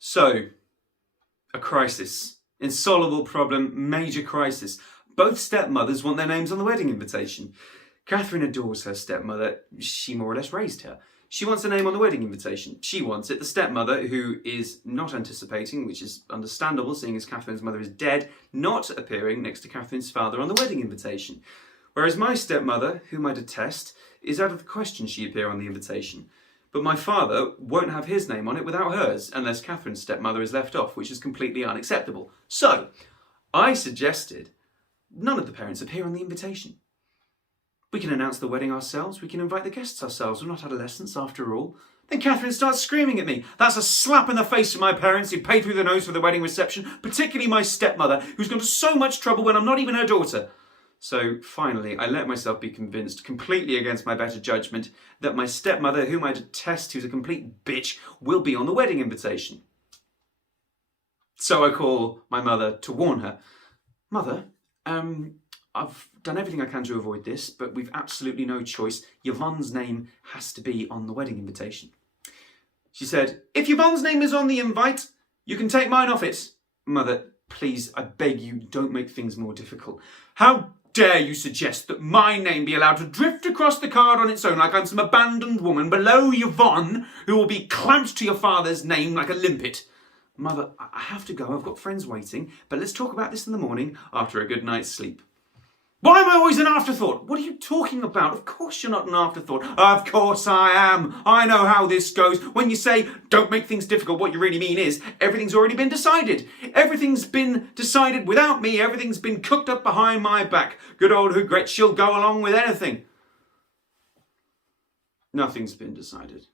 So, a crisis. Insoluble problem, major crisis. Both stepmothers want their names on the wedding invitation. Catherine adores her stepmother. She more or less raised her. She wants her name on the wedding invitation. She wants it. The stepmother, who is not anticipating, which is understandable, seeing as Catherine's mother is dead, not appearing next to Catherine's father on the wedding invitation. Whereas my stepmother, whom I detest, is out of the question she appear on the invitation. But my father won't have his name on it without hers, unless Catherine's stepmother is left off, which is completely unacceptable. So, I suggested none of the parents appear on the invitation. We can announce the wedding ourselves, we can invite the guests ourselves, we're not adolescents after all. Then Catherine starts screaming at me. That's a slap in the face for my parents who paid through the nose for the wedding reception, particularly my stepmother, who's gone to so much trouble when I'm not even her daughter. So finally, I let myself be convinced, completely against my better judgment, that my stepmother, whom I detest, who's a complete bitch, will be on the wedding invitation. So I call my mother to warn her. Mother, I've done everything I can to avoid this, but we've absolutely no choice. Yvonne's name has to be on the wedding invitation. She said, if Yvonne's name is on the invite, you can take mine off it. Mother, please, I beg you, don't make things more difficult. How dare you suggest that my name be allowed to drift across the card on its own like I'm some abandoned woman below Yvonne, who will be clamped to your father's name like a limpet? Mother, I have to go, I've got friends waiting, but let's talk about this in the morning after a good night's sleep. Why am I always an afterthought? What are you talking about? Of course you're not an afterthought. Of course I am. I know how this goes. When you say, don't make things difficult, what you really mean is, everything's already been decided. Everything's been decided without me. Everything's been cooked up behind my back. Good old Gretch, she'll go along with anything. Nothing's been decided.